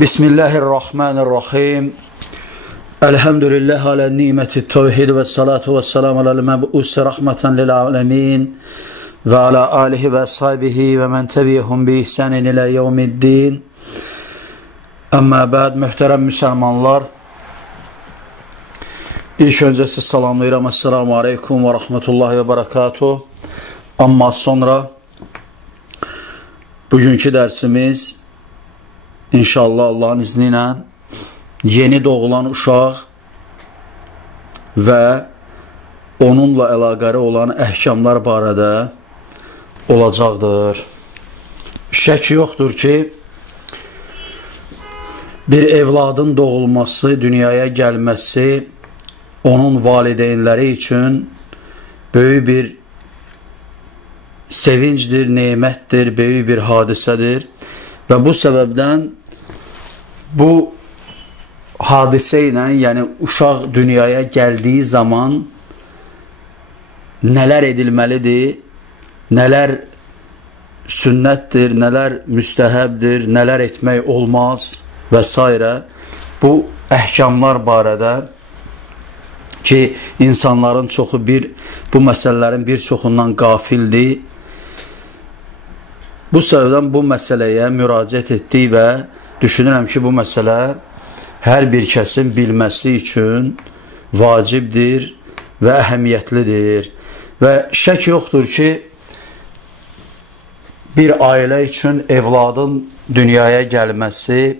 Bismillahirrahmanirrahim. Elhamdülillah ala nimeti tevhid ve salatu ve selamu alel meb'usi rahmeten lil alemin ve ala alihi ve sahibihi ve men tebiyehum bi ihsanin ila yevmiddin. Amma ba'd, mühterem müsəlmanlar, ilk öncə siz salamlayıram. Esselamu aleykum və rahmetullahi və barakatuh. Amma sonra bugünkü dərsimiz İnşallah Allahın izni ilə yeni doğulan uşaq və onunla əlaqəli olan əhkamlar barədə olacaqdır. Şək yoxdur ki, bir evladın doğulması, dünyaya gəlməsi onun valideynləri üçün böyük bir sevincdir, nemətdir, böyük bir hadisədir. Və bu səbəbdən bu hadisə ilə, yəni uşaq dünyaya gəldiyi zaman nələr edilməlidir, nələr sünnətdir, nələr müstəhəbdir, nələr etmək olmaz və s. Bu əhkamlar barədə ki, insanların çoxu bu məsələlərin bir çoxundan qafildir. Bu səbəbdən bu məsələyə müraciət etdik və düşünürəm ki, bu məsələ hər bir kəsin bilməsi üçün vacibdir və əhəmiyyətlidir. Və şək yoxdur ki, bir ailə üçün evladın dünyaya gəlməsi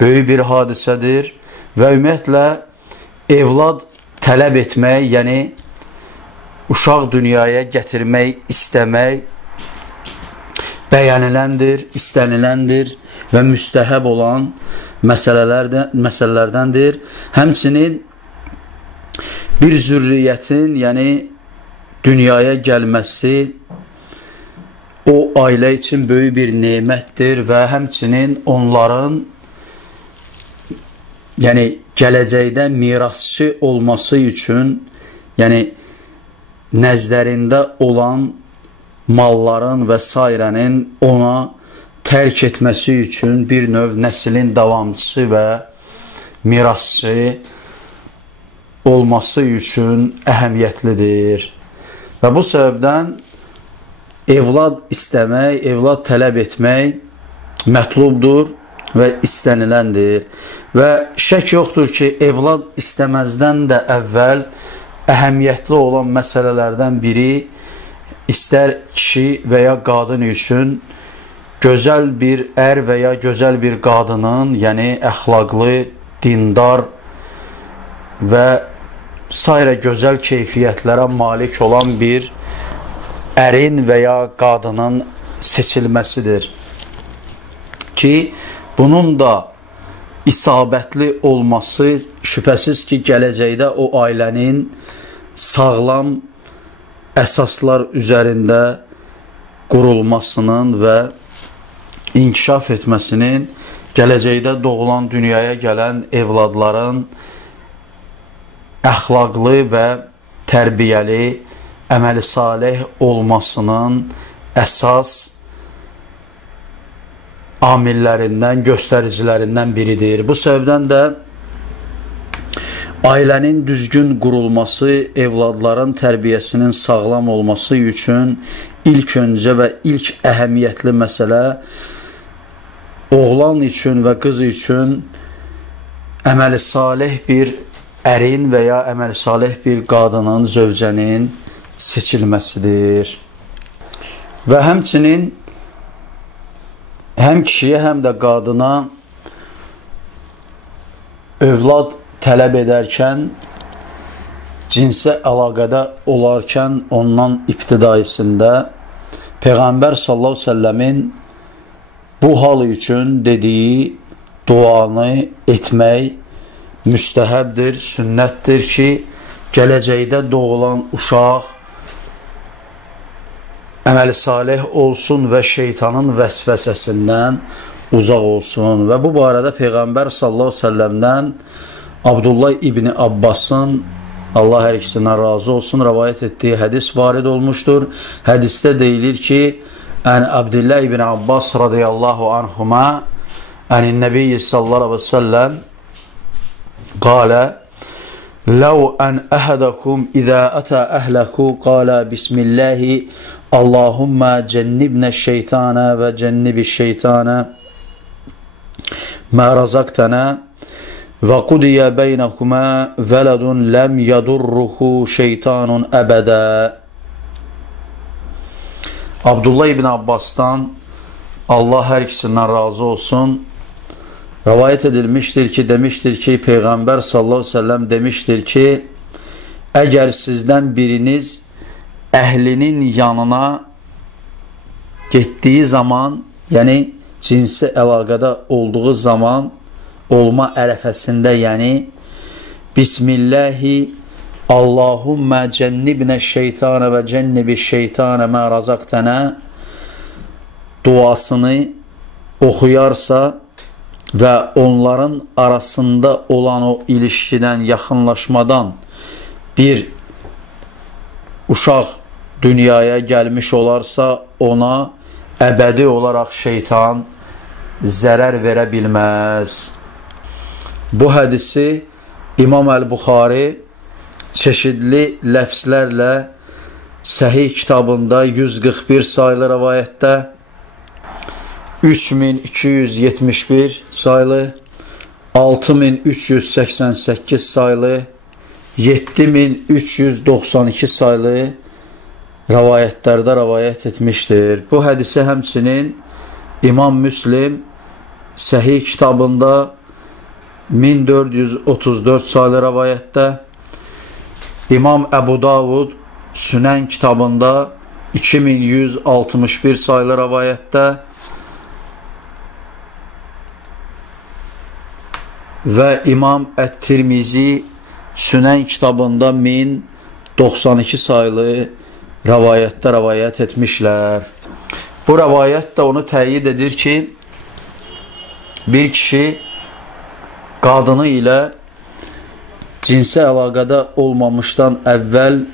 böyük bir hadisədir və ümumiyyətlə evlad tələb etmək, yəni uşaq dünyaya gətirmək, istəmək bəyəniləndir, istəniləndir və müstəhəb olan məsələlərdəndir. Həmçinin bir zürriyyətin, yəni dünyaya gəlməsi o ailə üçün böyük bir nemətdir və həmçinin onların yəni gələcəkdə mirasçı olması üçün, yəni nəzərində olan malların və s.'nin ona tərk etməsi üçün bir növ nəslin davamçısı və mirasçı olması üçün əhəmiyyətlidir. Və bu səbəbdən evlad istəmək, evlad tələb etmək mətlubdur və istəniləndir. Və şək yoxdur ki, evlad istəməzdən də əvvəl əhəmiyyətli olan məsələlərdən biri İstər kişi və ya qadın üçün gözəl bir ər və ya gözəl bir qadının, yəni əxlaqlı, dindar və s. gözəl keyfiyyətlərə malik olan bir ərin və ya qadının seçilməsidir. Ki, bunun da isabətli olması şübhəsiz ki, gələcəkdə o ailənin sağlam əsaslar üzərində qurulmasının və inkişaf etməsinin, gələcəkdə doğulan, dünyaya gələn evladların əxlaqlı və tərbiyəli, əməli salih olmasının əsas amillərindən, göstəricilərindən biridir. Bu səbəbdən də ailənin düzgün qurulması, evladların tərbiyəsinin sağlam olması üçün ilk öncə və ilk əhəmiyyətli məsələ oğlan üçün və qız üçün əməli salih bir ərin və ya əməli salih bir qadının, zövcənin seçilməsidir. Və həmçinin həm kişiyə, həm də qadına övlad tələb edərkən, cinsə əlaqədə olarkən ondan ibtidaisində Peyğəmbər sallallahu əleyhi və səlləmin bu hal üçün dediyi duanı etmək müstəhəbdir, sünnətdir ki, gələcəkdə doğulan uşaq əməli salih olsun və şeytanın vəsvəsəsindən uzaq olsun. Və bu barədə Peyğəmbər sallallahu əleyhi və səlləmdən Abdullah İbni Abbasın, Allah hər ikisindən razı olsun, rəvayət etdiyi hədis varid olmuşdur. Hədisdə deyilir ki, Abdullah İbni Abbas radiyallahu anhuma Ənin Nəbiyyi sallallahu aleyhi və səlləm qalə Ləv ən əhədəkum İzə ətə əhləku qalə Bismillahi Allahümmə cənnibnə şeytanə və cənnibi şeytanə mə razaqtənə və qudiyə beynəkümə vələdun ləm yadurruhu şeytanun əbədə. Abdullah ibn Abbasdan Allah hər ikisindən razı olsun, rəvayət edilmişdir ki, demişdir ki, Peyğəmbər sallallahu aleyhi ve sellem demişdir ki, əgər sizdən biriniz əhlinin yanına getdiyi zaman, yəni cinsi əlaqədə olduğu zaman, olma ərəfəsində, yəni Bismillahi Allahümmə cənnibnə şeytanə və cənnibi şeytanə mə razaqtənə duasını oxuyarsa və onların arasında olan o ilişkidən, yaxınlaşmadan bir uşaq dünyaya gəlmiş olarsa, ona əbədi olaraq şeytan zərər verə bilməz. Bu hədisi İmam Əl-Buxari çeşidli ləfzlərlə Səhih kitabında 141 sayılı rəvayətdə, 3271 sayılı, 6388 sayılı, 7392 sayılı rəvayətlərdə rəvayət etmişdir. Bu hədisi həmçinin İmam Müslim Səhih kitabında 1434 sayılı rəvayətdə, İmam Əbu Davud Sünən kitabında 2161 sayılı rəvayətdə və İmam Ət-Tirmizi Sünən kitabında 1092 sayılı rəvayətdə rəvayət etmişlər. Bu rəvayət də onu təyid edir ki, bir kişi qadını ilə cinsi əlaqədə olmamışdan əvvəl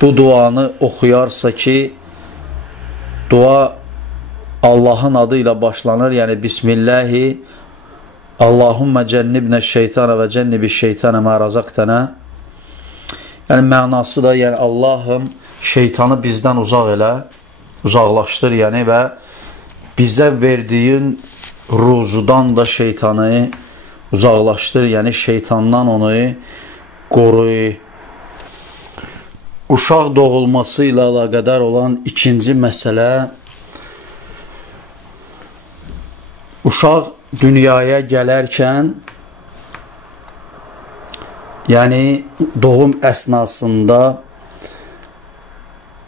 bu duanı oxuyarsa ki, dua Allahın adı ilə başlanır, yəni Bismillahi Allahümmə cənnibnə şeytanə və cənnibi şeytanə mə razaqtənə. Yəni mənası da, yəni Allahım şeytanı bizdən uzaq elə, uzaqlaşdır, yəni və bizə verdiyin ruzudan da şeytanı uzaqlaşdır, yəni şeytandan onu qoru. Uşaq doğulması ilə əlaqədar olan ikinci məsələ, uşaq dünyaya gələrkən, yəni doğum əsnasında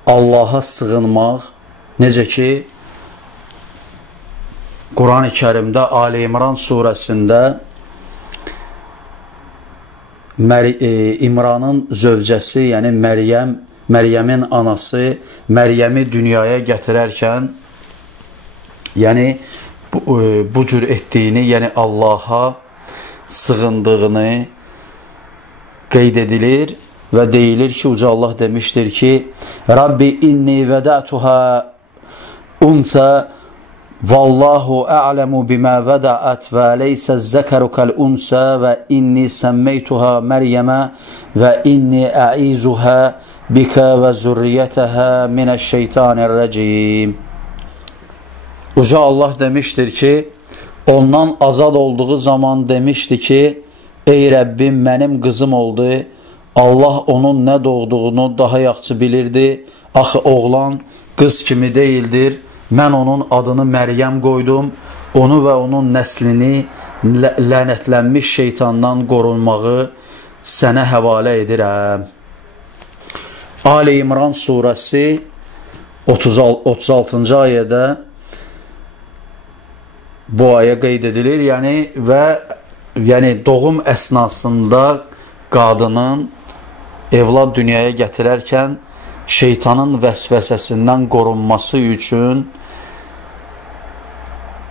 Allaha sığınmaq, necə ki Quran-ı Kərimdə Ali İmran surəsində İmranın zövcəsi, yəni Məryəmin anası Məryəmi dünyaya gətirərkən, yəni bu cür etdiyini, yəni Allaha sığındığını qeyd edilir və deyilir ki, Uca Allah demişdir ki, Rabbi inni vədətuhə unsə vallahu a'lamu bima vada'at və leysə zəkaru kal-unsə və inni səmmeytuha Məryəmə və inni ə'izuhə bikə və zürriyyətəhə minəşşeytanirrəcim. Uca Allah demişdir ki, ondan azad olduğu zaman demişdi ki, ey Rəbbim, mənim qızım oldu. Allah onun nə doğduğunu daha yaxşı bilirdi. Axı oğlan qız kimi deyildir. Mən onun adını Məryəm qoydum, onu və onun nəslini lənətlənmiş şeytandan qorunmağı sənə həvalə edirəm. Ali İmran surəsi 36-cı ayədə bu ayə qeyd edilir. Yəni doğum əsnasında qadının evlad dünyaya gətirərkən şeytanın vəsvəsəsindən qorunması üçün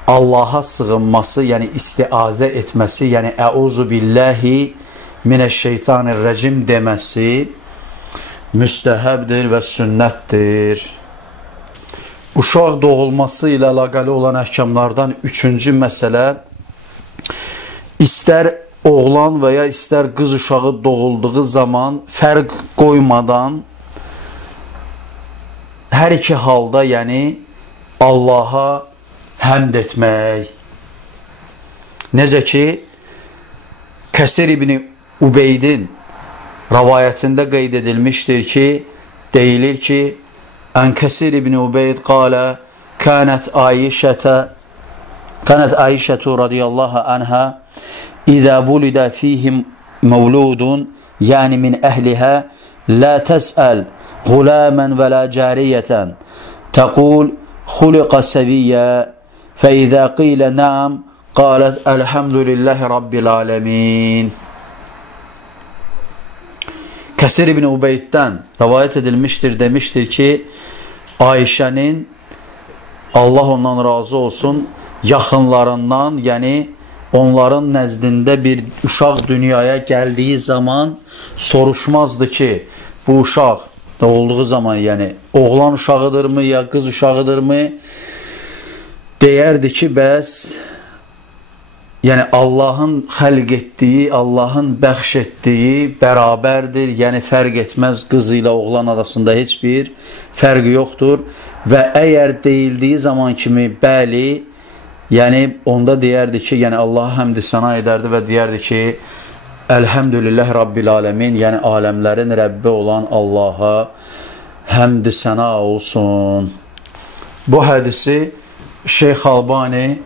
Allaha sığınması, yəni istiazə etməsi, yəni əuzu billahi minəşşeytanirrəcim deməsi müstəhəbdir və sünnətdir. Uşaq doğulması ilə əlaqəli olan əhkamlardan üçüncü məsələ, istər oğlan və ya istər qız uşağı doğulduğu zaman fərq qoymadan hər iki halda, yəni Allaha həmd etmək. Necə ki, Kəsir ibn Ubeydin rəvayətində qeyd edilmişdir ki, deyilir ki, Ən Kəsir ibn Ubeyd qalə, Kənət Ayşətü radiyallahu anhə İzə vulidə fihim məvludun, yəni min əhlihə, lə təsəl غuləmən və lə cəriyətən, təqul xuliqə səviyyə, fəizə qilə nəam, qalət əlhəmdülilləhi rabbil aləmin. Kəsir ibn Ubeyddən rəvayət edilmişdir, demişdir ki, Ayşənin, Allah ondan razı olsun, yaxınlarından, yəni onların nəzdində bir uşaq dünyaya gəldiyi zaman soruşmazdı ki, bu uşaq doğulduğu zaman, yəni oğlan uşağıdırmı ya qız uşağıdırmı, deyərdi ki, bəs yəni Allahın xəlq etdiyi, Allahın bəxş etdiyi bərabərdir, yəni fərq etməz, qız ilə oğlan arasında heç bir fərq yoxdur və əgər deyildiyi zaman kimi bəli, yəni onda deyərdi ki, yəni Allaha həmd səna edərdi və deyərdi ki, Əlhəmdülillah Rabbil aləmin, yəni aləmlərin Rəbbi olan Allaha həmd səna olsun. Bu hədisi Şeyx Albani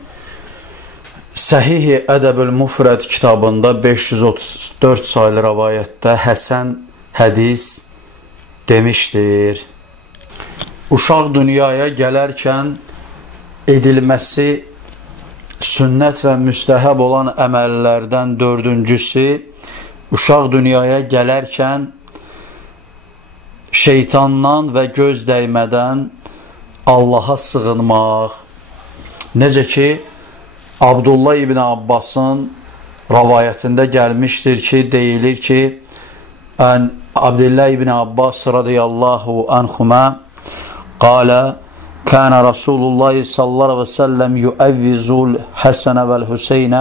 Səhih-i Ədəb-ül Mufrəd kitabında 534 saylı rəvayətdə Həsən hədis demişdir. Uşaq dünyaya gələrkən edilməsi sünnət və müstəhəb olan əməllərdən dördüncüsü, uşaq dünyaya gələrkən şeytandan və göz dəymədən Allaha sığınmaq. Necə ki, Abdullah ibn Abbasın rəvayətində gəlmişdir ki, deyilir ki, Abdullah ibn Abbas radiyallahu anhuma qalə, كان رسول الله صلى الله عليه وسلم يؤوز الحسن والحسين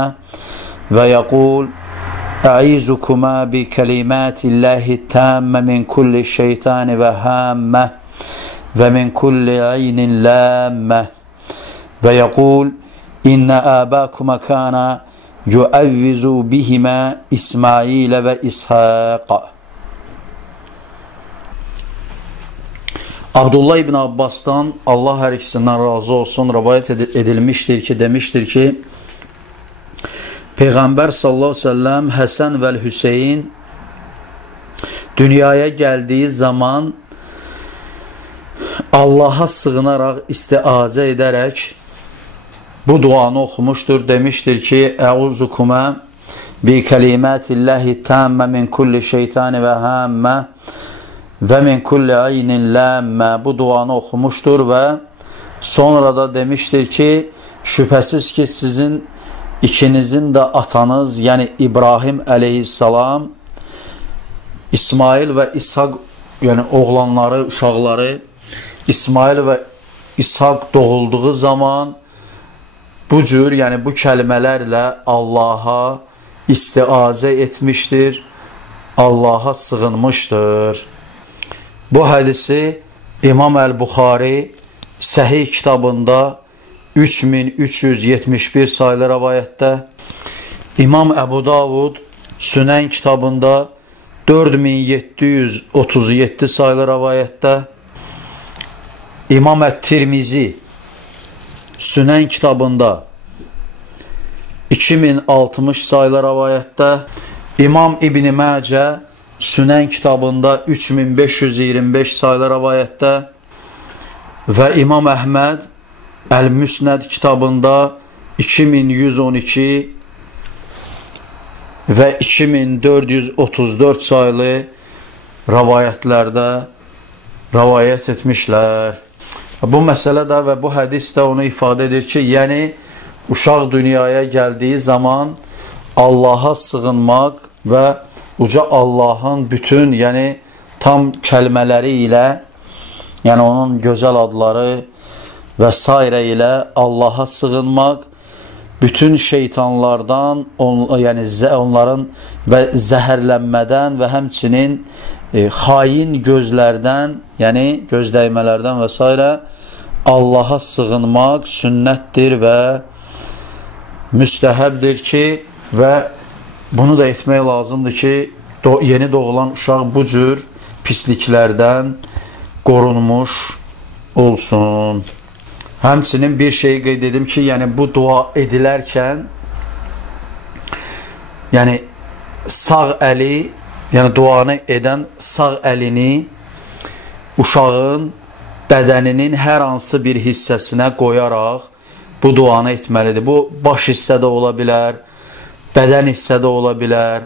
ويقول أعيذكما بكلمات الله التامة من كل شيطان وهامة ومن كل عين لامة ويقول إن آباكما كان يؤوز بهما إسماعيل وإسحاق. Abdullah ibn Abbasdan, Allah hər ikisindən razı olsun, rəvayət edilmişdir ki, demişdir ki, Peyğəmbər sallallahu aleyhi ve sellem Həsən və Hüseyin dünyaya gəldiyi zaman Allaha sığınaraq, istiazə edərək bu duanı oxumuşdur, demişdir ki, Əuzukuma bi kəlimatillahi tammə min kulli şeytani və həmmə və min kulli aynin ləmmə, bu duanı oxumuşdur və sonra da demişdir ki, şübhəsiz ki, sizin ikinizin də atanız, yəni İbrahim əleyhissalam, İsmail və İshak, yəni oğlanları, uşaqları, İsmail və İshak doğulduğu zaman bu cür, yəni bu kəlmələrlə Allaha istiazə etmişdir, Allaha sığınmışdır. Bu hədisi İmam Əl-Buxari Səhih kitabında 3371 saylı rəvayətdə, İmam Əbu Davud Sünən kitabında 4737 saylı rəvayətdə, İmam Ət-Tirmizi Sünən kitabında 2060 saylı rəvayətdə, İmam İbn Məcə Sünən kitabında 3525 saylı rəvayətdə və İmam Əhməd Əl-Müsnəd kitabında 2112 və 2434 saylı rəvayətlərdə rəvayət etmişlər. Bu məsələ də və bu hədis də onu ifadə edir ki, yəni uşaq dünyaya gəldiyi zaman Allaha sığınmaq və uca Allahın bütün, yəni tam kəlmələri ilə, yəni onun gözəl adları və s. ilə Allaha sığınmaq bütün şeytanlardan, yəni onların və zəhərlənmədən və həmçinin xain gözlərdən, yəni gözdəymələrdən və s. Allaha sığınmaq sünnətdir və müstəhəbdir ki, və bunu da etmək lazımdır ki, yeni doğulan uşaq bu cür pisliklərdən qorunmuş olsun. Həmçinin bir şey qeyd edim ki, yəni bu dua edilərkən, yəni sağ əli, yəni duanı edən sağ əlini uşağın bədəninin hər hansı bir hissəsinə qoyaraq bu duanı etməlidir. Bu baş hissədə ola bilər, bədən hissədə ola bilər,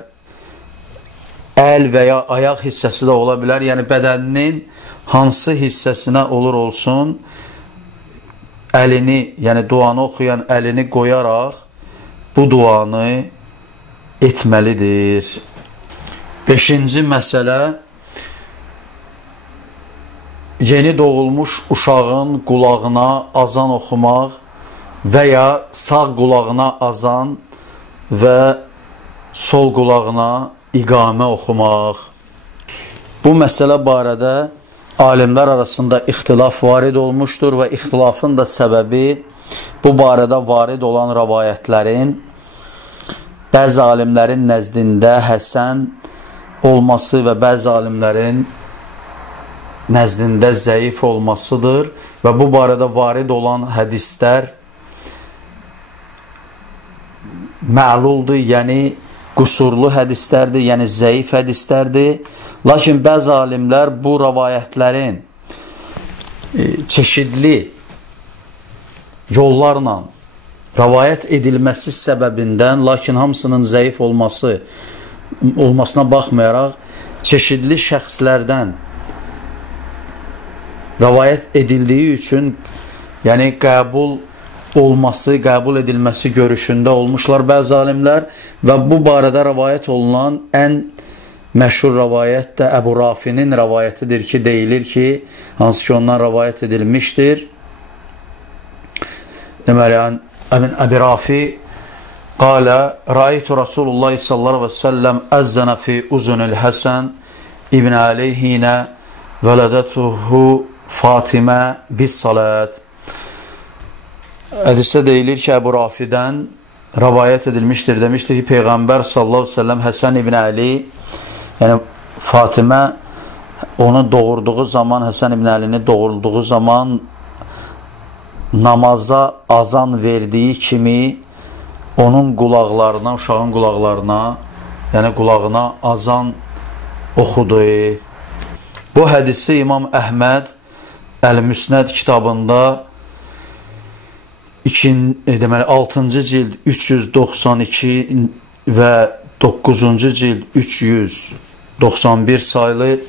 əl və ya ayaq hissəsi də ola bilər. Yəni bədəninin hansı hissəsinə olur olsun, əlini, yəni duanı oxuyan əlini qoyaraq bu duanı etməlidir. 5-ci məsələ, yeni doğulmuş uşağın qulağına azan oxumaq və ya sağ qulağına azan və sol qulağına iqamə oxumaq. Bu məsələ barədə alimlər arasında ixtilaf varid olmuşdur və ixtilafın da səbəbi bu barədə varid olan rəvayətlərin bəzi alimlərin nəzdində həsən olması və bəzi alimlərin nəzdində zəif olmasıdır və bu barədə varid olan hədislər məluldur, yəni qüsurlu hədislərdir, yəni zəif hədislərdir. Lakin bəzi alimlər bu rəvayətlərin çeşidli yollarla rəvayət edilməsi səbəbindən, lakin hamısının zəif olmasına baxmayaraq, çeşidli şəxslərdən rəvayət edildiyi üçün, yəni qəbul edilməsi görüşündə olmuşlar bəzi alimlər və bu barədə rəvayət olunan ən məşhur rəvayət də Əbu Rafinin rəvayətidir ki, deyilir ki, hansı ki ondan rəvayət edilmişdir. Deməli, Əbu Rafi qalə, Rəaytu Rasulullah sallallahu aleyhi və səlləm əzzənə fi uzunil Həsən İbn Əleyhinə vələdətuhu Fatimə bis salət. Hədisdə deyilir ki, Əbu Rafidən rəvayət edilmişdir, demişdir ki, Peyğəmbər sallallahu aleyhi və səlləm Həsən İbn Əli, yəni Fatimə onu doğurduğu zaman, Həsən İbn Əlini doğurduğu zaman namaza azan verdiyi kimi onun qulaqlarına, uşağın qulaqlarına, yəni qulağına azan oxudu. Bu hədisi İmam Əhməd Əl-Müsnəd kitabında 6-cı cild 392 və 9-cu cild 391 sayılı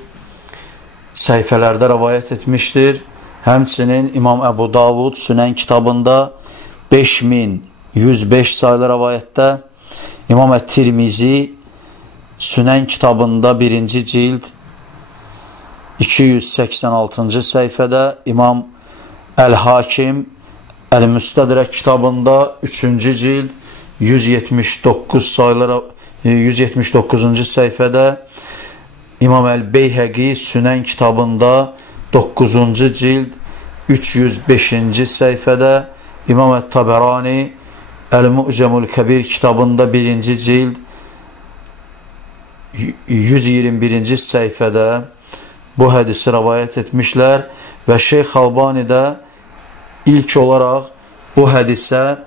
səhifələrdə rəvayət etmişdir. Həmçinin İmam Əbu Davud Sünən kitabında 5105 sayılı rəvayətdə, İmam Ət-Tirmizi Sünən kitabında 1-ci cild 286-cı səhifədə, İmam Əl-Hakim Əl-Müstədrək kitabında 3-cü cild 179-cu səhifədə, İmam Əl-Beyhəqi Sünən kitabında 9-cu cild 305-ci səhifədə, İmam Ət-Təbərani Əl-Mu'cəmul Kəbir kitabında 1-ci cild 121-ci səhifədə bu hədisi rəvayət etmişlər və Şeyx Albani də ilk olaraq bu hədisə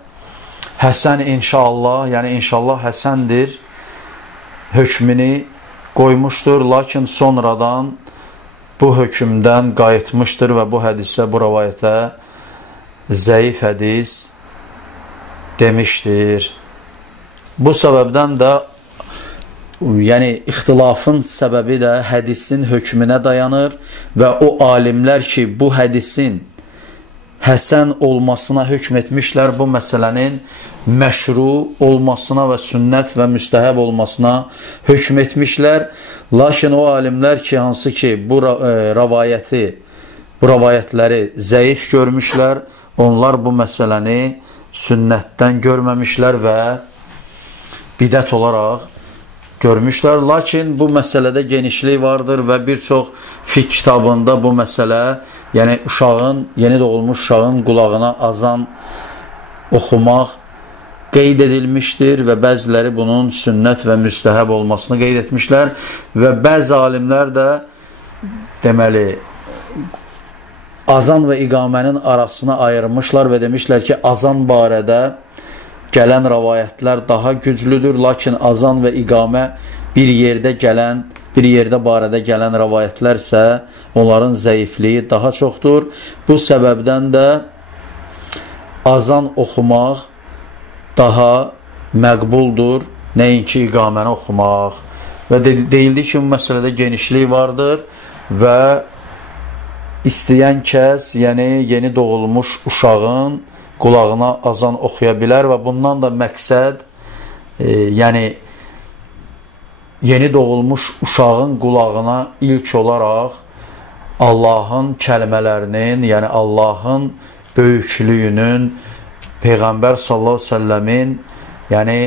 Həsən inşallah, yəni inşallah Həsəndir hökmünü qoymuşdur, lakin sonradan bu hökmdən qayıtmışdır və bu hədisə, bu rəvayətə zəif hədis demişdir. Bu səbəbdən də, yəni ixtilafın səbəbi də hədisin hökmünə dayanır və o alimlər ki, bu hədisin Həsən olmasına hökm etmişlər, bu məsələnin məşru olmasına və sünnət və müstəhəb olmasına hökm etmişlər. Lakin o alimlər ki, hansı ki, bu rəvayətləri zəif görmüşlər, onlar bu məsələni sünnətdən görməmişlər və bidət olaraq görmüşlər. Lakin bu məsələdə genişlik vardır və bir çox fiqh kitabında bu məsələ, yəni yeni doğulmuş uşağın qulağına azan oxumaq qeyd edilmişdir və bəziləri bunun sünnət və müstəhəb olmasını qeyd etmişlər və bəzi alimlər də deməli azan və iqamənin arasını ayırmışlar və demişlər ki, azan barədə gələn rəvayətlər daha güclüdür, lakin azan və iqamə bir yerdə barədə gələn rəvayətlər isə onların zəifliyi daha çoxdur. Bu səbəbdən də azan oxumaq daha məqbuldur, nəinki iqaməni oxumaq. Və deyildi ki, bu məsələdə genişlik vardır və istəyən kəs, yəni yeni doğulmuş uşağın qulağına azan oxuya bilər və bundan da məqsəd, yəni yeni doğulmuş uşağın qulağına ilk olaraq Allahın kəlmələrinin, yəni Allahın böyüklüyünün, Peyğəmbər sallallahu əleyhi və səlləmin, yəni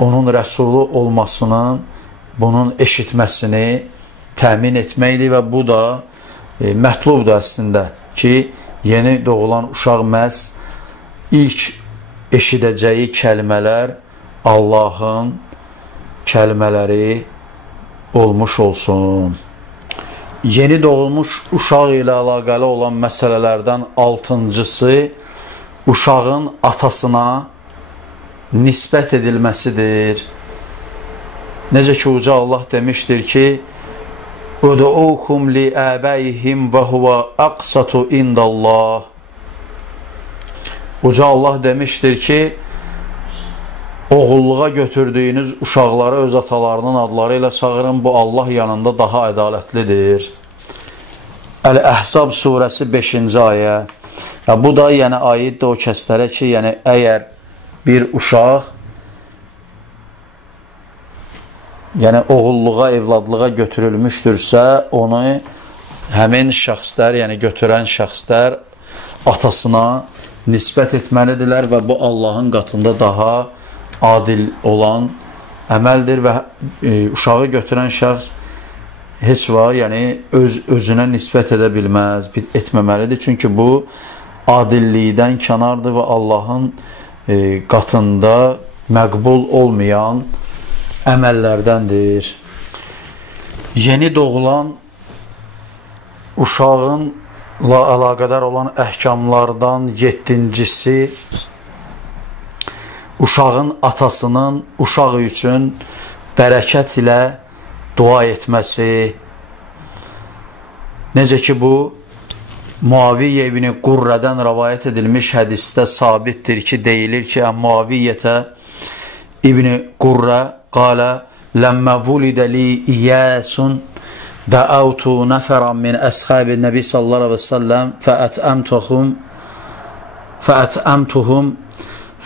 onun rəsulu olmasının, bunun eşitməsini təmin etməkdir və bu da mətlubdur əslində ki, yeni doğulan uşaq məhz ilk eşidəcəyi kəlmələr Allahın kəlmələri olmuş olsun. Yeni doğulmuş uşaq ilə əlaqəli olan məsələlərdən 6-cısı uşağın atasına nisbət edilməsidir. Necə ki, Uca Allah demişdir ki, Udu'ukum li əbəyihim və huvə əqsatu indallah. Uca Allah demişdir ki, oğulluğa götürdüyünüz uşaqları öz atalarının adları ilə çağırın, bu Allah yanında daha ədalətlidir. Əl-Əhzab surəsi 5-ci ayə. Bu da yəni aiddir o kəslərə ki, yəni əgər bir uşaq yəni oğulluğa, evladlığa götürülmüşdürsə, onu həmin şəxslər, yəni götürən şəxslər atasına nisbət etməlidirlər və bu Allahın qatında daha adil olan əməldir və uşağı götürən şəxs heç var, yəni özünə nisbət edə bilməz, etməməlidir. Çünki bu adillikdən kənardır və Allahın qatında məqbul olmayan əməllərdəndir. Yeni doğulan uşağınla əlaqədar olan əhkamlardan 7-cisi uşağın atasının uşaq üçün bərəkət ilə dua etməsi. Necə ki, bu Muaviyyə ibn Qurrədən rəvayət edilmiş hədisdə sabitdir ki, deyilir ki, Muaviyyətə ibn Qurrə qalə ləmmə vulidə li İyəsun dəəvtu nəfərən min əshabi nəbi sallallahu aleyhi və səlləm fəətəmtuhum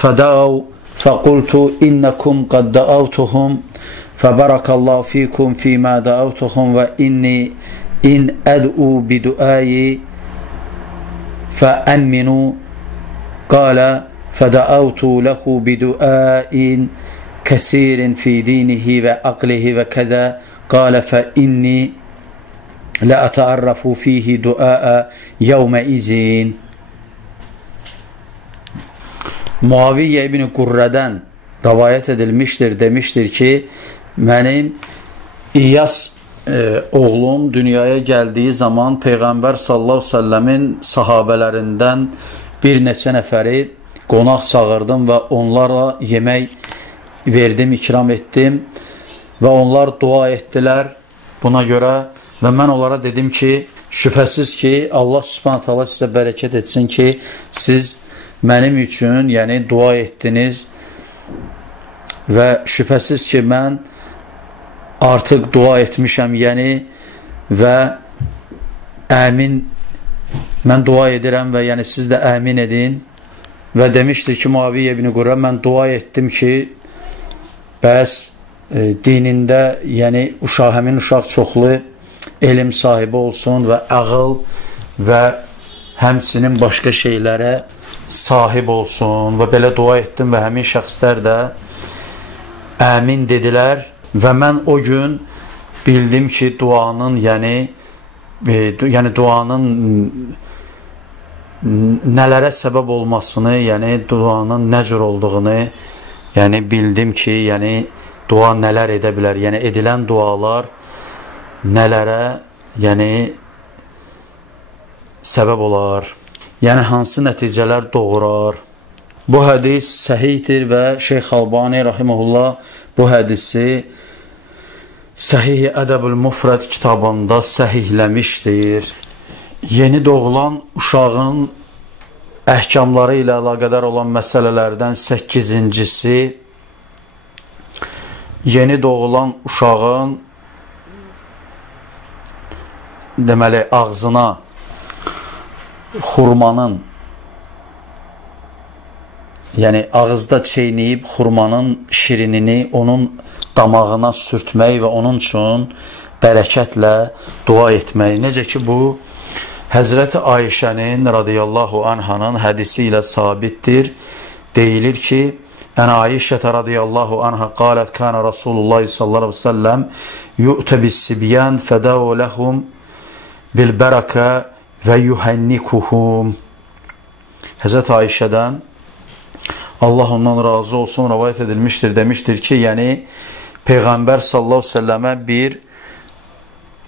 fədəəv fəqultu innəkum qad dəəvtuhum fəbərəkallahu fikum fīmə dəəvtuhum və inni in əd'u biduəyi fəəmminu qalə fədəəvtu ləhu biduəin kəsirin fi dinihi və aqlihi və kədə qalə fə inni ləətəərrəfu fihi duəə yevmə izin. Muaviyyə ibn Qurrədən rəvayət edilmişdir, demişdir ki, mənim İyas oğlum dünyaya gəldiyi zaman Peyğəmbər sallallahu aleyhi ve səlləmin sahabələrindən bir neçə nəfəri qonaq çağırdım və onlara yemək verdim, ikram etdim və onlar dua etdilər buna görə və mən onlara dedim ki, şübhəsiz ki, Allah subhanahu ta'ala sizə bərəkət etsin ki, siz mənim üçün, yəni dua etdiniz və şübhəsiz ki, mən artıq dua etmişəm, yəni və mən dua edirəm və yəni siz də əmin edin və demişdir ki, Muaviyyə ibn Qurrə, mən dua etdim ki, bəs dinində, yəni həmin uşaq çoxlu elm sahibi olsun və ağıl və həmçinin başqa şeylərə sahib olsun və belə dua etdim və həmin şəxslər də əmin dedilər və mən o gün bildim ki, duanın yəni duanın nələrə səbəb olmasını, yəni duanın nə cür olduğunu, yəni bildim ki, yəni dua nələr edə bilər, yəni edilən dualar nələrə, yəni səbəb olar, yəni hansı nəticələr doğurar. Bu hədis səhihdir və Şeyx Albani rahimehullah bu hədisi Səhih Ədəbül Mufrad kitabında səhihləmişdir. Yeni doğulan uşağın əhkamları ilə əlaqədar olan məsələlərdən 8-incisi, yeni doğulan uşağın deməli ağzına xurmanın, yəni ağızda çeynəyib xurmanın şirinini onun damağına sürtmək və onun üçün bərəkətlə dua etmək. Necə ki, bu Həzrəti Ayşənin radiyallahu anhanın hədisi ilə sabitdir. Deyilir ki, Ənə Ayşətə radiyallahu anha qalət kənə Rasulullah sallallahu aleyhi ve sellem yu'tə bis-sibyan fədəu ləhum bil-bərəkə və yuhənnikuhum. Həzrəti Ayşədən Allah ondan razı olsun rəvayət edilmişdir, demişdir ki, yəni Peyğəmbər sallallahu aleyhi ve sellemə bir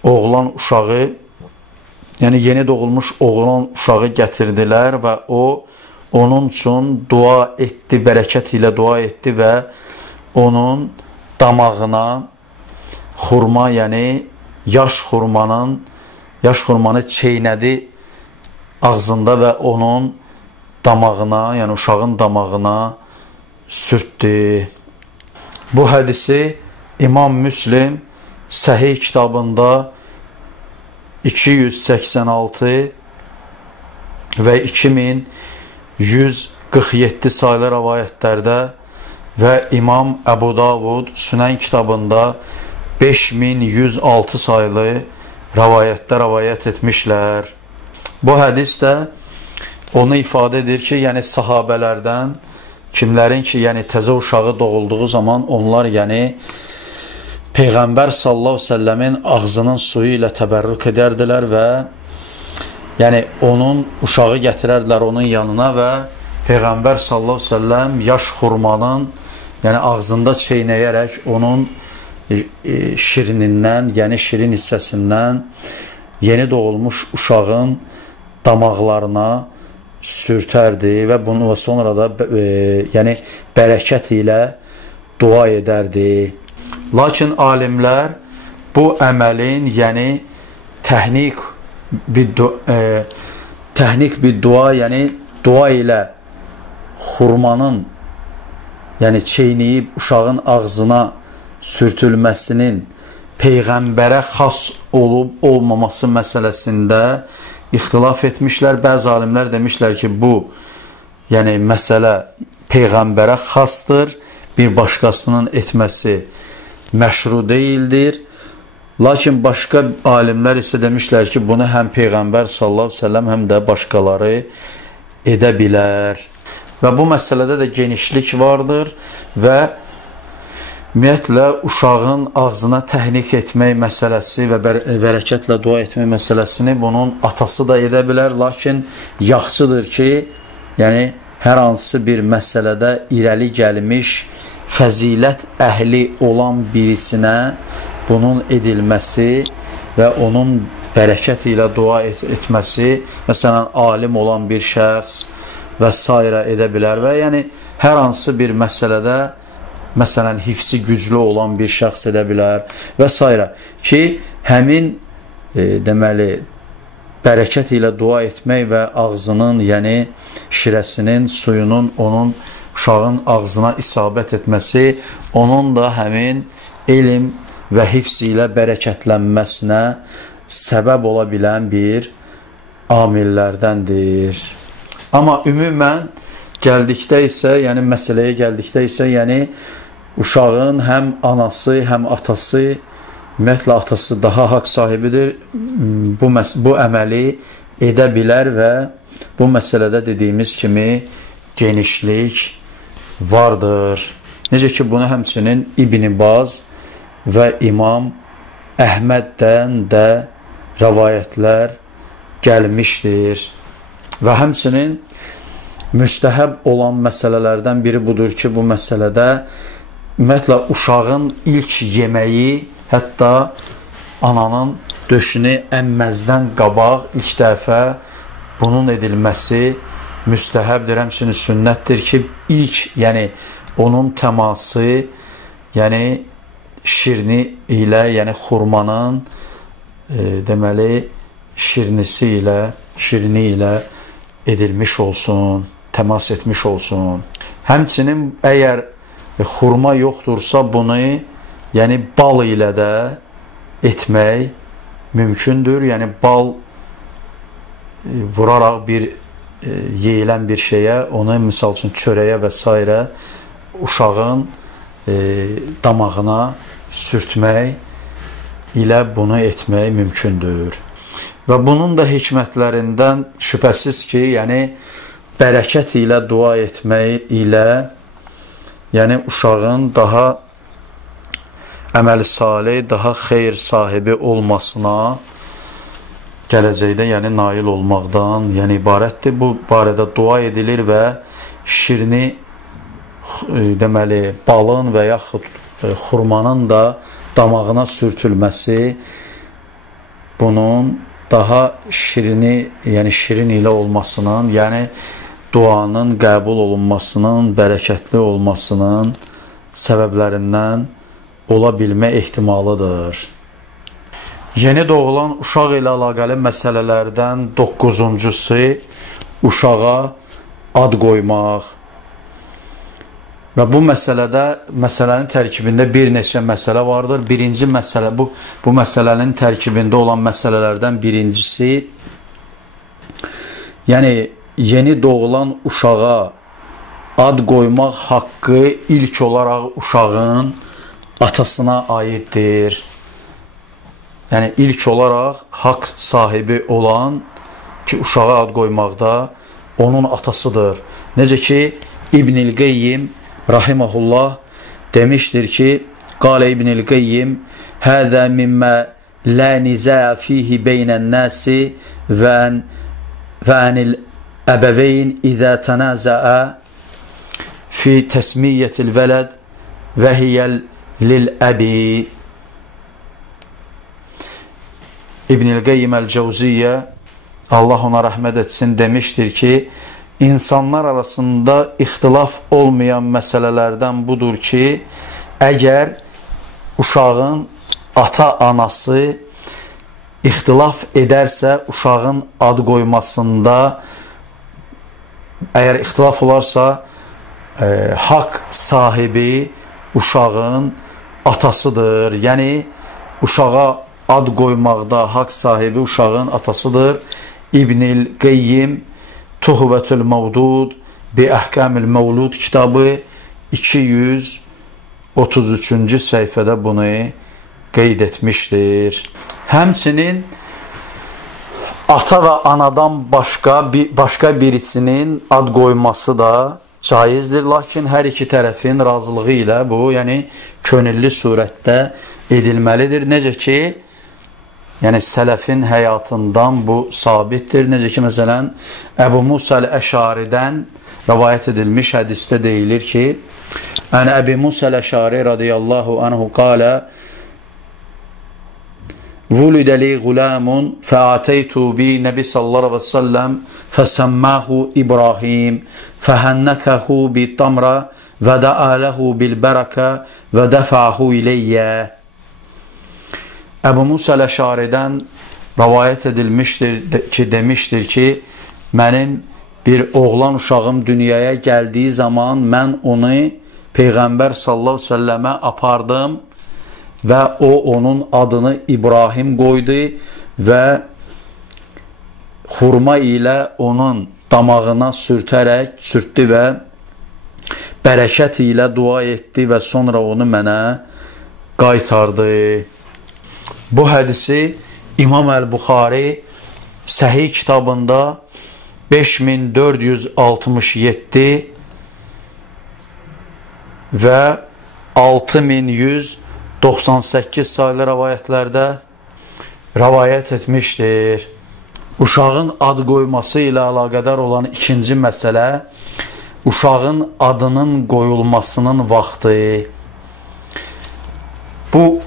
oğlan uşağı, yəni yeni doğulmuş oğlan uşağı gətirdilər və o onun üçün dua etdi, bərəkət ilə dua etdi və onun damağına xurma, yəni yaş xurmanı çeynədi ağzında və onun damağına, yəni uşağın damağına sürtdü. Bu hədisi İmam Müslim Səhih kitabında 286 və 2147 sayılı rəvayətlərdə və İmam Əbu Davud Sünən kitabında 5106 sayılı rəvayətdə rəvayət etmişlər. Bu hədis də onu ifadə edir ki, yəni sahabələrdən kimlərin ki, yəni təzə uşağı doğulduğu zaman onlar, yəni Peyğəmbər sallallahu aleyhi ve sellemin ağzının suyu ilə təbərrük edərdilər və yəni onun uşağı gətirərdilər onun yanına və Peyğəmbər sallallahu aleyhi ve sellem yaş xurmanın yəni ağzında çeynəyərək onun şirinindən, yəni şirin hissəsindən yeni doğulmuş uşağın damaqlarına sürtərdi və bunu və sonra da yəni bərəkət ilə dua edərdi. Lakin alimlər bu əməlin, yəni tehnik bir dua, yəni dua ilə xurmanın, yəni çeynəyib uşağın ağzına sürtülməsinin Peyğəmbərə xas olub olmaması məsələsində ixtilaf etmişlər. Bəzi alimlər demişlər ki, bu yəni məsələ Peyğəmbərə xasdır, bir başqasının etməsi məşru deyildir. Lakin başqa alimlər isə demişlər ki, bunu həm Peyğəmbər sallallahu aleyhi ve sellem həm də başqaları edə bilər. Və bu məsələdə də genişlik vardır və ümumiyyətlə uşağın ağzına təhnik etmək məsələsi və bərəkətlə dua etmək məsələsini bunun atası da edə bilər. Lakin yaxşıdır ki, yəni hər hansı bir məsələdə irəli gəlmiş fəzilət əhli olan birisinə bunun edilməsi və onun bərəkət ilə dua etməsi, məsələn, alim olan bir şəxs və s. edə bilər və yəni hər hansı bir məsələdə, məsələn, hifzi güclü olan bir şəxs edə bilər və s. ki, həmin deməli, bərəkət ilə dua etmək və ağzının, yəni şirəsinin, suyunun onun uşağın ağzına isabət etməsi, onun da həmin elm və hifz ilə bərəkətlənməsinə səbəb ola bilən bir amillərdəndir. Amma ümumən gəldikdə isə, yəni məsələyə gəldikdə isə, yəni uşağın həm anası, həm atası, ümumiyyətlə atası daha haqq sahibidir, bu əməli edə bilər və bu məsələdə dediyimiz kimi genişlik vardır. Necə ki, bunu həmçinin İbn Baz və İmam Əhməddən də rəvayətlər gəlmişdir. Və həmçinin müstəhəb olan məsələlərdən biri budur ki, bu məsələdə ümumiyyətlə uşağın ilk yeməyi, hətta ananın döşünü əmməzdən qabaq ilk dəfə bunun edilməsi müstəhəbdir, həmçinin sünnətdir ki, ilk, yəni onun təması, yəni şirni ilə, yəni xurmanın deməli şirini ilə edilmiş olsun, təmas etmiş olsun. Həmçinin əgər xurma yoxdursa, bunu yəni bal ilə də etmək mümkündür. Yəni bal vuraraq bir yeyilən bir şeyə, onu misal üçün çörəyə və s. uşağın damağına sürtmək ilə bunu etmək mümkündür. Və bunun da hikmətlərindən şübhəsiz ki, yəni bərəkət ilə dua etmək ilə, yəni uşağın daha əməl-i salih, daha xeyr sahibi olmasına gələcəkdə yəni nail olmaqdan yəni ibarətdir. Bu barədə dua edilir və şirini deməli balın və yaxud xurmanın da damağına sürtülməsi bunun daha şirini, yəni şirin ilə olmasının, yəni duanın qəbul olunmasının, bərəkətli olmasının səbəblərindən ola bilmə ehtimalıdır. Yeni doğulan uşaq ilə əlaqəli məsələlərdən 9-uncusu uşağa ad qoymaq. Və bu məsələdə, məsələnin tərkibində bir neçə məsələ vardır. Birinci məsələ, bu məsələnin tərkibində olan məsələlərdən birincisi, yəni yeni doğulan uşağa ad qoymaq haqqı ilk olaraq uşağın atasına aiddir. Yəni ilk olaraq haqq sahibi olan ki, uşağa ad qoymaqda onun atasıdır. Necə ki, İbn-i Qeyyim rahiməhullah demişdir ki, qalə İbn-i Qeyyim həzə mimmə lə nizə fihi beynən nəsi və ənil əbəveyn izə tənəzəə fi təsmiyyətil vələd və hiyəl lil-əbi. İbn-i Qeyyim Əl-Cəvziyyə, Allah ona rəhmət etsin, demişdir ki, İnsanlar arasında ixtilaf olmayan məsələlərdən budur ki, əgər uşağın ata-anası ixtilaf edərsə, uşağın ad qoymasında, əgər ixtilaf olarsa, haqq sahibi uşağın atasıdır. Yəni, uşağa ad qoymaqda haqq sahibi uşağın atasıdır. İbn-i Qeyyim Tuhuvətül Mavdud bi Əhkamil Məvlud kitabı 233-cü səhifədə bunu qeyd etmişdir. Həmçinin ata və anadan başqa birisinin ad qoyması da caizdir. Lakin hər iki tərəfin razılığı ilə bu, yəni könüllü surətdə edilməlidir. Necə ki, yəni sələfin həyatından bu sabitdir. Necə ki, məsələn, Əbu Musa Əl-Əşaridən rəvayət edilmiş hədisdə deyilir ki, Ən Əbi Musa Əl-Əşari radiyallahu anhu qalə Vulidə li gulamun fəateytu bi Nəbi sallallahu aleyhi və səlləm fəsəmməhu İbrahim fəhənnəkəhu bi tamra və dəaləhu bil bərəkə və dəfəhu iləyyə. Əbu Musa Əl-Əşaridən rəvayət edilmişdir ki, demişdir ki, mənim bir oğlan uşağım dünyaya gəldiyi zaman mən onu Peyğəmbər sallallahu aleyhi ve səlləmə apardım və o onun adını İbrahim qoydu və xurma ilə onun damağına sürtdü və bərəkət ilə dua etdi və sonra onu mənə qaytardı. Bu hədisi İmam Əl-Buxari Səhih kitabında 5467 və 6198 saylı rəvayətlərdə rəvayət etmişdir. Uşağın ad qoyması ilə əlaqədar olan ikinci məsələ, uşağın adının qoyulmasının vaxtı. Bu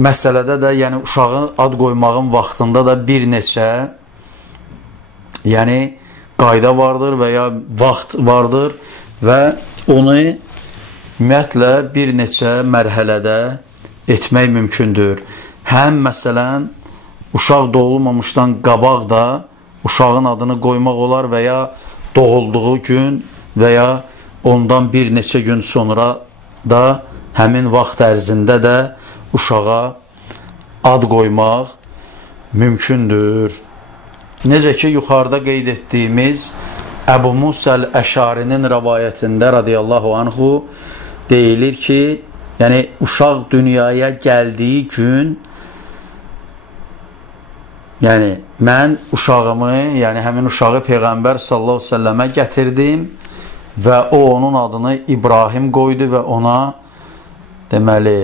məsələdə də, yəni uşağın ad qoymağın vaxtında da bir neçə qayda vardır və ya vaxt vardır və onu ümumiyyətlə bir neçə mərhələdə etmək mümkündür. Həm məsələn, uşaq doğulmamışdan qabaq da uşağın adını qoymaq olar və ya doğulduğu gün və ya ondan bir neçə gün sonra da həmin vaxt ərzində də uşağa ad qoymaq mümkündür. Necə ki, yuxarıda qeyd etdiyimiz Əbu Musəl Əşarinin rəvayətində radiyallahu anhu deyilir ki, yəni uşaq dünyaya gəldiyi gün, yəni mən uşağımı, yəni həmin uşağı Peyğəmbər sallallahu əleyhi və səlləmə gətirdim və o onun adını İbrahim qoydu və ona deməli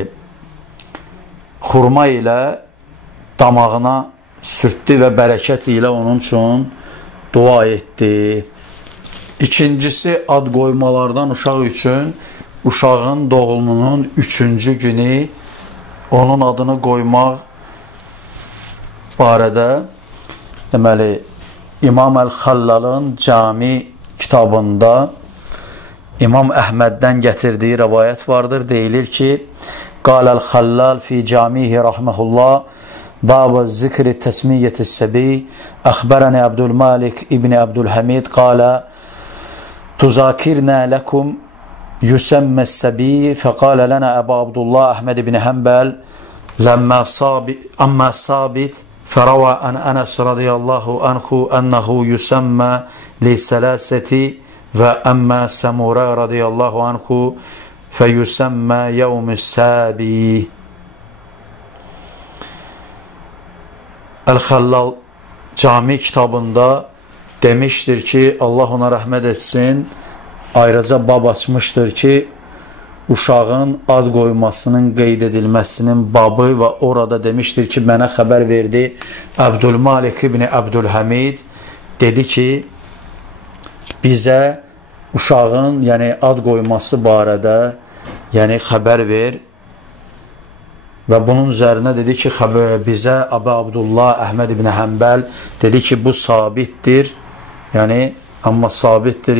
xurma ilə damağına sürtdü və bərəkət ilə onun üçün dua etdi. İkincisi, ad qoymalardan uşaq üçün uşağın doğumunun 3-cü günü onun adını qoymaq barədə deməli İmam Əl-Xallalın Cami kitabında İmam Əhməddən gətirdiyi rəvayət vardır. Deyilir ki, Qaləl Xallal fi camihi rahməhullah Bab zikri təsmiyyəti səbi Əxbərəni Abdülmalik İbni Abdülhəmid qalə Tuzakirnə ləkum yüsəmməs səbi fəqalə lənə Əbu Abdullah Əhməd ibn Həmbəl Ləmmə sabit fəravə ən Ənəs radiyallahu anhu ənəhu yüsəmmə lisələsəti və əmmə Səmurə radiyallahu anhu fəyüsəmmə yevmüs səbi. Əl-Xallal Cami kitabında demişdir ki, Allah ona rəhmət etsin, ayrıca bab açmışdır ki, uşağın ad qoymasının qeyd edilməsinin babı və orada demişdir ki, mənə xəbər verdi Abdülmalik ibn Abdülhəmid, dedi ki, bizə uşağın ad qoyması barədə xəbər ver və bunun üzərinə dedi ki, bizə Əbu Abdullah Əhməd ibn Həmbəl dedi ki, bu sabitdir, amma sabitdir,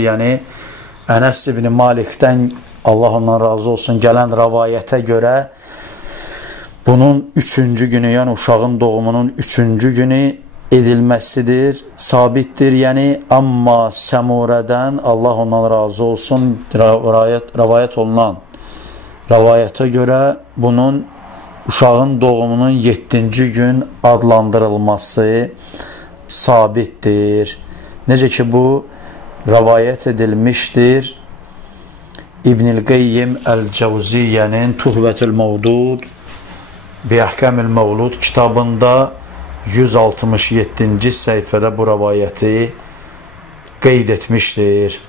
Ənəs ibn Malikdən, Allah ondan razı olsun, gələn rəvayətə görə bunun 3-cü günü, uşağın doğumunun 3-cü günü edilməsidir, sabitdir, amma Səmurədən, Allah ondan razı olsun, rəvayət olunan rəvayətə görə bunun uşağın doğumunun 7-ci gün adlandırılması sabitdir. Necə ki, bu rəvayət edilmişdir İbn-i Qeyyim Əl-Cəvziyyənin Tuhvətül Mevlud bi Əhkəmil Mevlud kitabında 167-ci səhifədə bu rəvayəti qeyd etmişdir.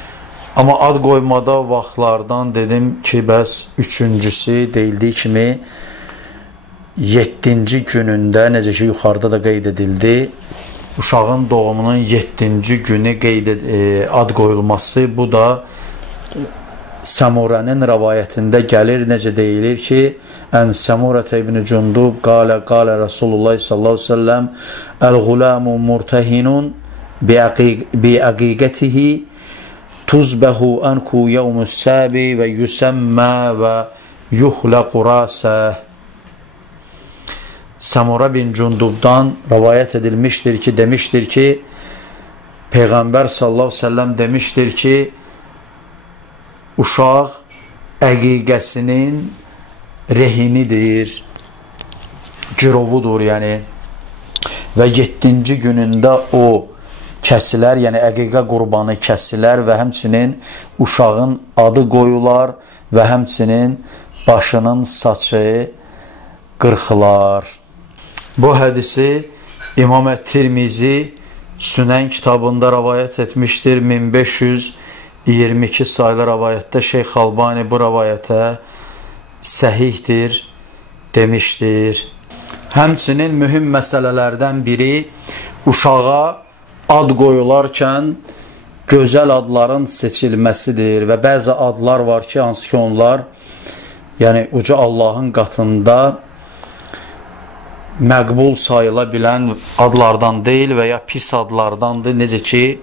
Amma ad qoymada vaxtlardan dedim ki, bəs 3-cüsü deyildiyi kimi 7-ci günündə, necə ki, yuxarıda da qeyd edildi, uşağın doğumunun 7-ci günü ad qoyulması, bu da Səmurənin rəvayətində gəlir, necə deyilir ki, Ən Səmurətə ibn Cundub qalə Rasulullah sallallahu aleyhi ve sellem Əl-Gulamu murtəhinun bi əqiqətihi tuzbəhu ənku yevmus səbi və yüsəmmə və yuhləqu rasəh. Səmurə bin Cundubdan rəvayət edilmişdir ki, demişdir ki, Peyğəmbər sallallahu aleyhi ve sellem demişdir ki, uşaq əqiqəsinin rehinidir, girovudur, və 7-ci günündə o kəsilər, əqiqə qurbanı kəsilər və həmçinin uşağın adı qoyular və həmçinin başının saçı qırxılar. Bu hədisi İmam Ət-Tirmizi Sünən kitabında rəvayət etmişdir. 1522 saylı rəvayətdə Şeyx Albani bu rəvayətə səhihdir demişdir. Həmçinin mühüm məsələlərdən biri uşağa ad qoyularkən gözəl adların seçilməsidir və bəzi adlar var ki, hansı ki onlar uca Allahın qatında məqbul sayıla bilən adlardan deyil və ya pis adlardandır. Necə ki,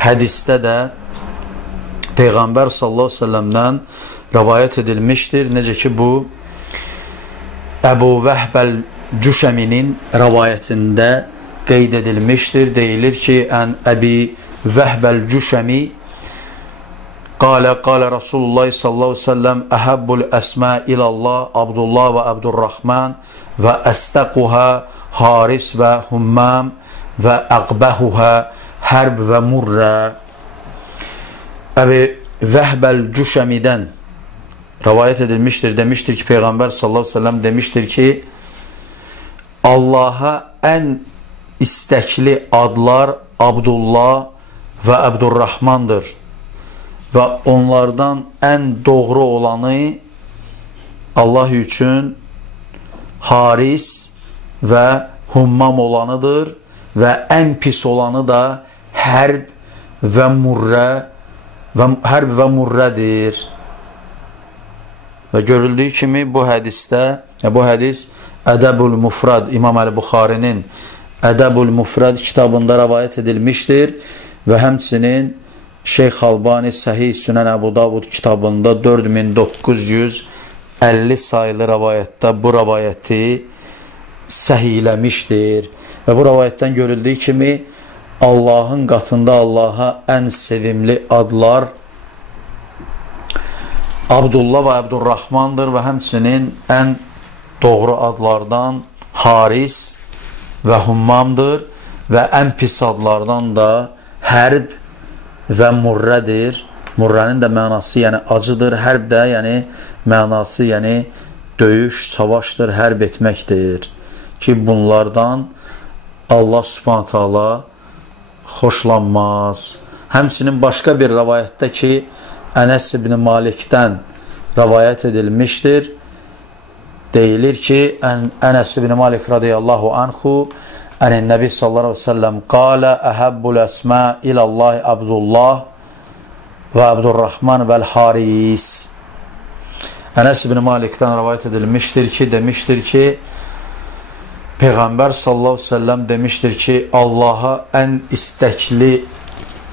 hədisdə də Peyğəmbər sallallahu əleyhi və səlləmdən rəvayət edilmişdir. Necə ki, bu Əbu Vəhbəl Cüşəminin rəvayətində qeyd edilmişdir. Deyilir ki, ən Əbi Vəhbəl Cüşəmi qalə Rasulullah sallallahu əleyhi və səlləm əhəbbul əsmə ilallah Abdullah və Abdurrahman və əstəquhə Haris və Hummam və əqbəhuhə Hərb və Murrə. Əbi Vəhbəl Cüşəmidən rəvayət edilmişdir. Demişdir ki, Peyğəmbər sallallahu əleyhi və səlləm demişdir ki, Allaha ən istəkli adlar Abdullah və Abdurrahmandır və onlardan ən doğru olanı Allah üçün Haris və Hummam olanıdır və ən pis olanı da Hərb və Murrədir. Və görüldüyü kimi bu hədisdə, bu hədis Ədəbül Mufrad, İmam Əl-Buxarinin Ədəbül Mufrad kitabında rəvayət edilmişdir və həmçinin Şeyx Albani Səhih Sünən Əbu Davud kitabında 4950 sayılı rəvayətdə bu rəvayəti səhihləmişdir. Və bu rəvayətdən görüldüyü kimi Allahın qatında Allaha ən sevimli adlar Abdullah və Abdurrahmandır və həmçinin ən doğru adlardan Haris və Hummamdır və ən pis adlardan da Hərb və Murrədir. Murrənin də mənası acıdır. Hərb də mənası döyüş, savaşdır, hərb etməkdir. Ki bunlardan Allah Subhanahu taala xoşlanmaz. Həmçinin başqa bir rəvayətdə ki, Ənəs ibn Malikdən rəvayət edilmişdir. Deyilir ki, Ənəs ibn Malik radiyallahu anhu Ən Nəbi sallallahu aleyhi ve sellem qalə əhəbbul əsmə iləllahi Abdullah və Abdurrahman vəl-Haris. Ənəs ibn Malikdən rəvayət edilmişdir ki, demişdir ki, Peyğəmbər sallallahu aleyhi ve sellem demişdir ki, Allaha ən istəkli,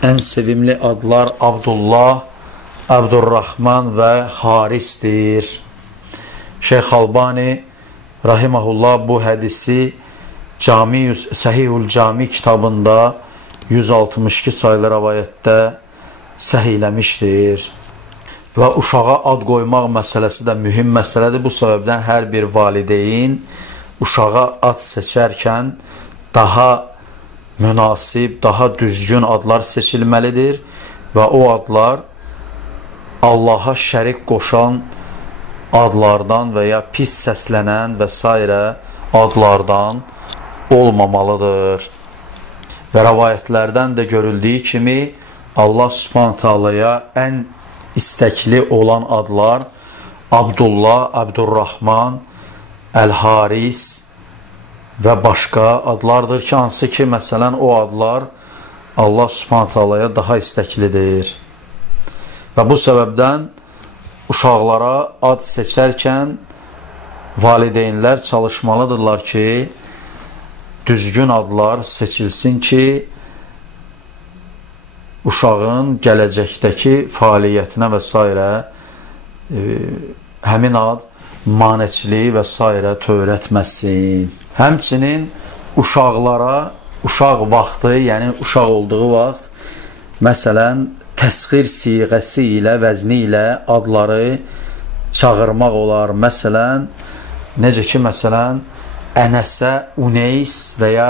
ən sevimli adlar Abdullah, Abdurrahman və Harisdir. Şeyx Albani rahiməhullah bu hədisi Səhihul Cami kitabında 162 sayılı rəvayətdə səhihləmişdir. Və uşağa ad qoymaq məsələsi də mühüm məsələdir. Bu səbəbdən hər bir valideyn uşağa ad seçərkən daha münasib, daha düzgün adlar seçilməlidir və o adlar Allaha şərik qoşan adlardan və ya pis səslənən və s. adlardan olmamalıdır. Və rəvayətlərdən də görüldüyü kimi Allah Subhanahu taalaya ən istəkli olan adlar Abdullah, Abdurrahman, Əl-Haris və başqa adlardır ki, hansı ki, məsələn, o adlar Allah Subhanahu taalaya daha istəklidir. Və bu səbəbdən uşaqlara ad seçərkən valideynlər çalışmalıdırlar ki, düzgün adlar seçilsin ki, uşağın gələcəkdəki fəaliyyətinə və s. Həmin ad manəçiliyi və s. törətməsin. Həmçinin uşaqlara, uşaq vaxtı, yəni uşaq olduğu vaxt, məsələn, təsğir siğəsi ilə, vəzni ilə adları çağırmaq olar. Məsələn, necə ki, məsələn, Ənəsə Uneys və ya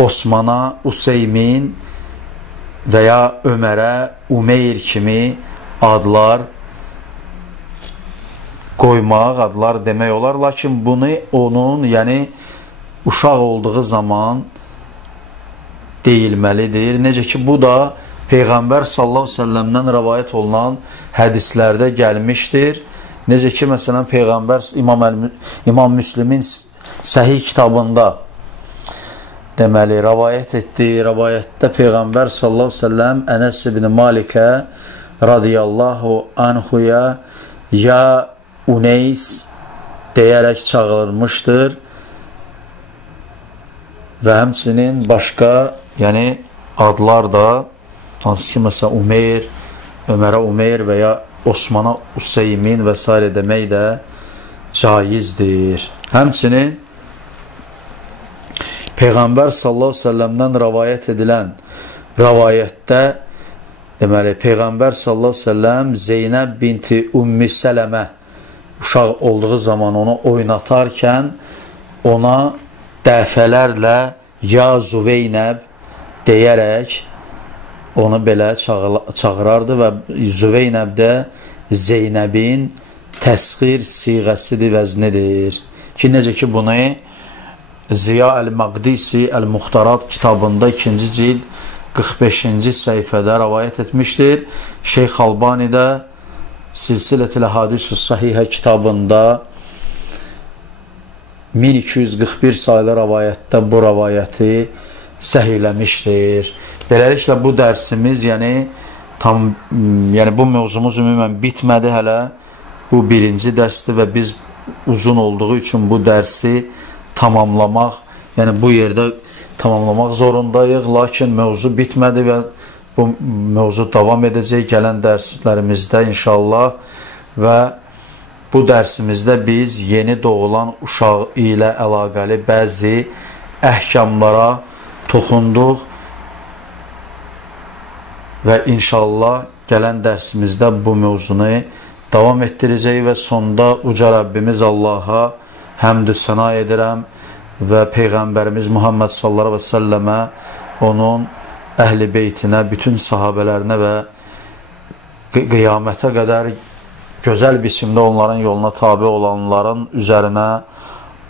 Osmana Useymin və ya Ömərə Umeyr kimi adlar qoymaq, adlar demək olar. Lakin bunu onun, yəni uşaq olduğu zaman deyilməlidir. Necə ki, bu da Peyğəmbər sallallahu əleyhi və səlləmdən rivayet olunan hədislərdə gəlmişdir. Necə ki, məsələn, Peyğəmbər İmam Müslimin Səhih kitabında deməli, rivayət etdi. Rivayətdə Peyğəmbər sallallahu əleyhi və səlləm Ənəs ibn Malikə radiyallahu anhuya ya Uneys deyərək çağırmışdır və həmçinin başqa, yəni adlar da, hansı ki, məsələn, Umeyr, Ömərə Umeyr və ya Osmana Useymin və s. demək də caizdir. Həmçinin Peyğəmbər sallallahu əleyhi və səlləmdən rivayət edilən rivayətdə deməli, Peyğəmbər sallallahu əleyhi və səlləm Zeynəb binti Ümmü Sələmə uşaq olduğu zaman onu oynatarkən ona dəfələrlə ya Züveynəb deyərək onu belə çağırardı və Züveynəb də Zeynəbin təsğir siğəsidir, vəznidir. Ki, necə ki, bunu Ziya Əl-Maqdisi Əl-Muxtarat kitabında 2-ci cild 45-ci səhifədə rivayət etmişdir. Şeyx Albani də Silsilətil Əhadis-ü Sahihə kitabında 1241 sayılı rivayətdə bu rivayəti səhihləmişdir. Beləliklə, bu dərsimiz, yəni bu mövzumuz ümumən bitmədi hələ. Bu birinci dərsdir və biz uzun olduğu üçün bu dərsi tamamlamaq, yəni bu yerdə tamamlamaq zorundayıq. Lakin mövzu bitmədi və bu mövzu davam edəcək gələn dərslərimizdə inşallah və bu dərsimizdə biz yeni doğulan uşaq ilə əlaqəli bəzi əhkamlara toxunduq və inşallah gələn dərsimizdə bu mövzunu davam etdirəcək və sonda uca Rəbbimiz Allaha həmdü səna edirəm və Peyğəmbərimiz Muhammed sallallahu əleyhi və səlləmə, onun əhl-i beytinə, bütün sahabələrinə və qiyamətə qədər gözəl biçimdə onların yoluna tabi olanların üzərinə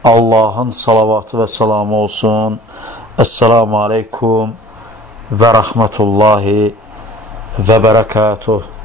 Allahın salavatı və salamı olsun. Esselamu aleykum və rəhmətullahi və bərəkatuh.